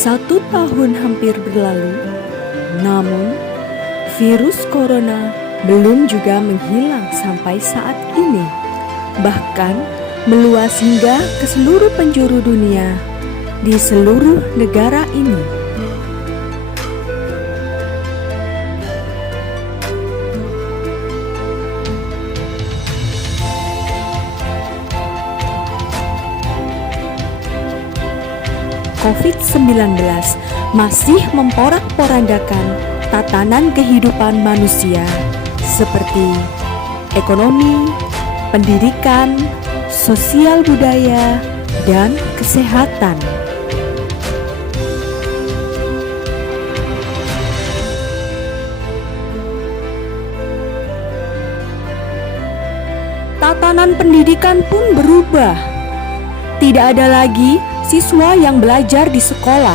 1 tahun hampir berlalu, namun virus corona belum juga menghilang sampai saat ini. Bahkan meluas hingga ke seluruh penjuru dunia di seluruh negara ini. COVID-19 masih memporak-porandakan tatanan kehidupan manusia seperti ekonomi, pendidikan, sosial budaya, dan kesehatan. Tatanan pendidikan pun berubah. Tidak ada lagi siswa yang belajar di sekolah.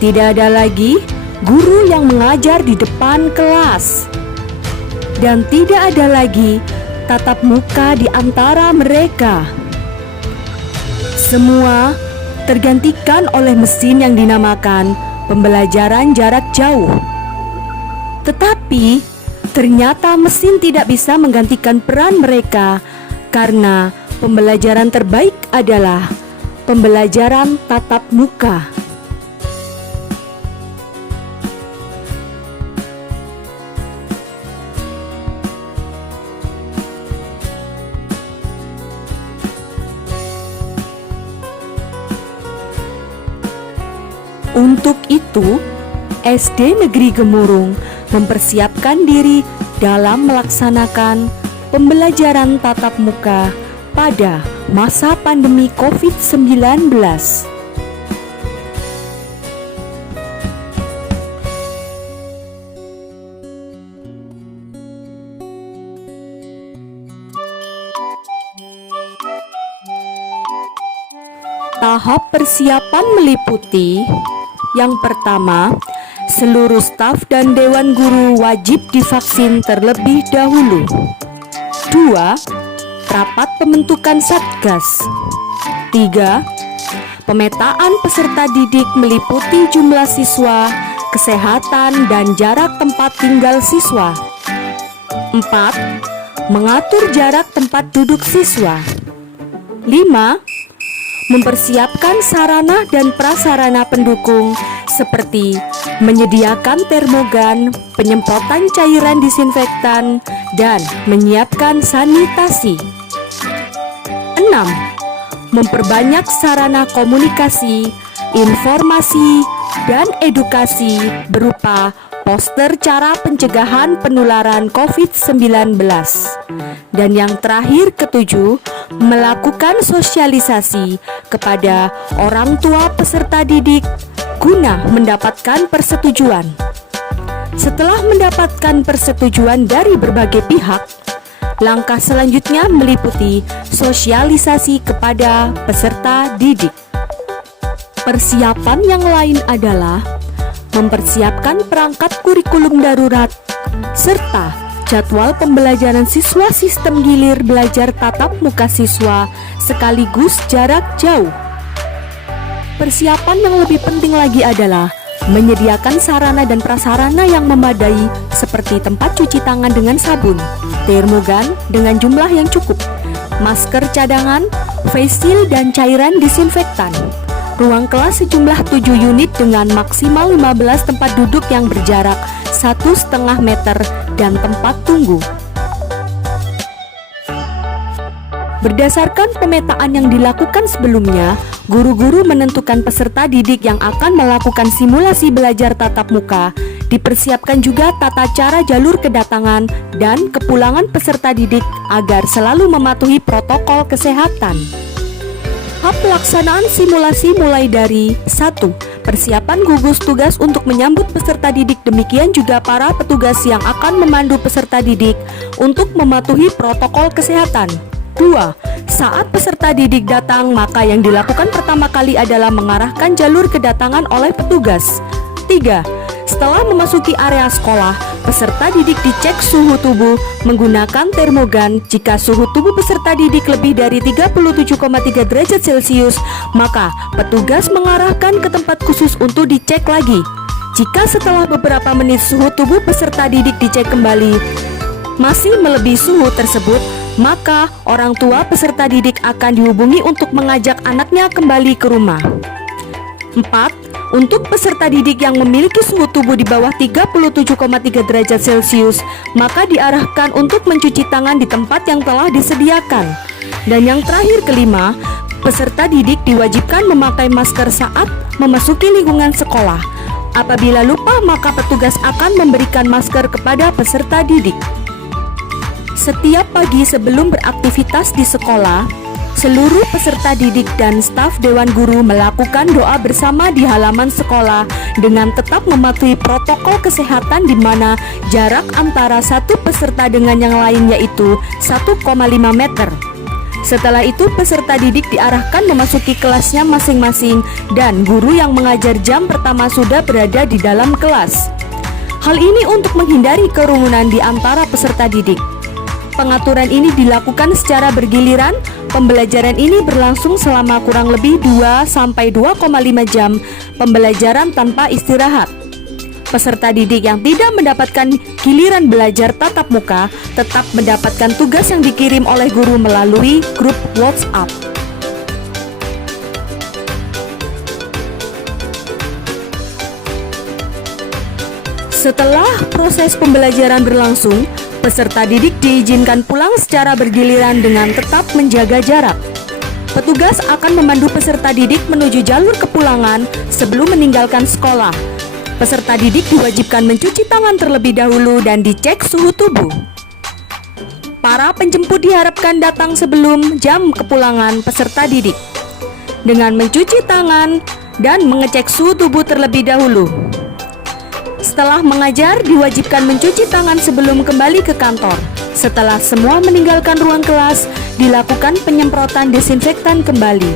Tidak ada lagi guru yang mengajar di depan kelas. Dan tidak ada lagi tatap muka di antara mereka. Semua tergantikan oleh mesin yang dinamakan pembelajaran jarak jauh. Tetapi ternyata mesin tidak bisa menggantikan peran mereka, karena pembelajaran terbaik adalah pembelajaran tatap muka. Untuk itu, SD Negeri Gemurung mempersiapkan diri dalam melaksanakan pembelajaran tatap muka pada masa pandemi COVID-19. Tahap persiapan meliputi: yang pertama, seluruh staf dan dewan guru wajib divaksin terlebih dahulu. 2. Rapat pembentukan Satgas. 3. Pemetaan peserta didik meliputi jumlah siswa, kesehatan, dan jarak tempat tinggal siswa. 4. Mengatur jarak tempat duduk siswa. 5. Mempersiapkan sarana dan prasarana pendukung seperti menyediakan termogan, penyemprotan cairan disinfektan, dan menyiapkan sanitasi. 6. Memperbanyak sarana komunikasi, informasi, dan edukasi berupa poster cara pencegahan penularan COVID-19. Dan yang terakhir, ketujuh, melakukan sosialisasi kepada orang tua peserta didik guna mendapatkan persetujuan. Setelah mendapatkan persetujuan dari berbagai pihak, langkah selanjutnya meliputi sosialisasi kepada peserta didik. Persiapan yang lain adalah mempersiapkan perangkat kurikulum darurat serta jadwal pembelajaran siswa sistem gilir belajar tatap muka siswa sekaligus jarak jauh. Persiapan yang lebih penting lagi adalah menyediakan sarana dan prasarana yang memadai seperti tempat cuci tangan dengan sabun, termogan dengan jumlah yang cukup, masker cadangan, face shield dan cairan disinfektan, ruang kelas sejumlah 7 unit dengan maksimal 15 tempat duduk yang berjarak 1,5 meter dan tempat tunggu. Berdasarkan pemetaan yang dilakukan sebelumnya, guru-guru menentukan peserta didik yang akan melakukan simulasi belajar tatap muka. Dipersiapkan juga tata cara jalur kedatangan dan kepulangan peserta didik agar selalu mematuhi protokol kesehatan. Tahap pelaksanaan simulasi mulai dari 1. Persiapan gugus tugas untuk menyambut peserta didik, demikian juga para petugas yang akan memandu peserta didik untuk mematuhi protokol kesehatan. 2. Saat peserta didik datang, maka yang dilakukan pertama kali adalah mengarahkan jalur kedatangan oleh petugas. 3. Setelah memasuki area sekolah, Peserta didik dicek suhu tubuh menggunakan termogan. Jika suhu tubuh peserta didik lebih dari 37,3 derajat Celcius, maka petugas mengarahkan ke tempat khusus untuk dicek lagi. Jika setelah beberapa menit suhu tubuh peserta didik dicek kembali masih melebihi suhu tersebut, maka orang tua peserta didik akan dihubungi untuk mengajak anaknya kembali ke rumah. 4. Untuk peserta didik yang memiliki suhu tubuh di bawah 37,3 derajat Celcius, maka diarahkan untuk mencuci tangan di tempat yang telah disediakan. Dan yang terakhir, 5, peserta didik diwajibkan memakai masker saat memasuki lingkungan sekolah. Apabila lupa, maka petugas akan memberikan masker kepada peserta didik. Setiap pagi sebelum beraktivitas di sekolah, seluruh peserta didik dan staf Dewan Guru melakukan doa bersama di halaman sekolah dengan tetap mematuhi protokol kesehatan di mana jarak antara satu peserta dengan yang lain yaitu 1,5 meter. Setelah itu peserta didik diarahkan memasuki kelasnya masing-masing dan guru yang mengajar jam pertama sudah berada di dalam kelas. Hal ini untuk menghindari kerumunan di antara peserta didik. Pengaturan ini dilakukan secara bergiliran. Pembelajaran ini berlangsung selama kurang lebih 2-2,5 jam pembelajaran tanpa istirahat. Peserta didik yang tidak mendapatkan giliran belajar tatap muka tetap mendapatkan tugas yang dikirim oleh guru melalui grup WhatsApp. Setelah proses pembelajaran berlangsung, peserta didik diizinkan pulang secara bergiliran dengan tetap menjaga jarak. Petugas akan memandu peserta didik menuju jalur kepulangan sebelum meninggalkan sekolah. Peserta didik diwajibkan mencuci tangan terlebih dahulu dan dicek suhu tubuh. Para penjemput diharapkan datang sebelum jam kepulangan peserta didik dengan mencuci tangan dan mengecek suhu tubuh terlebih dahulu. Setelah mengajar, diwajibkan mencuci tangan sebelum kembali ke kantor. Setelah semua meninggalkan ruang kelas, dilakukan penyemprotan desinfektan kembali.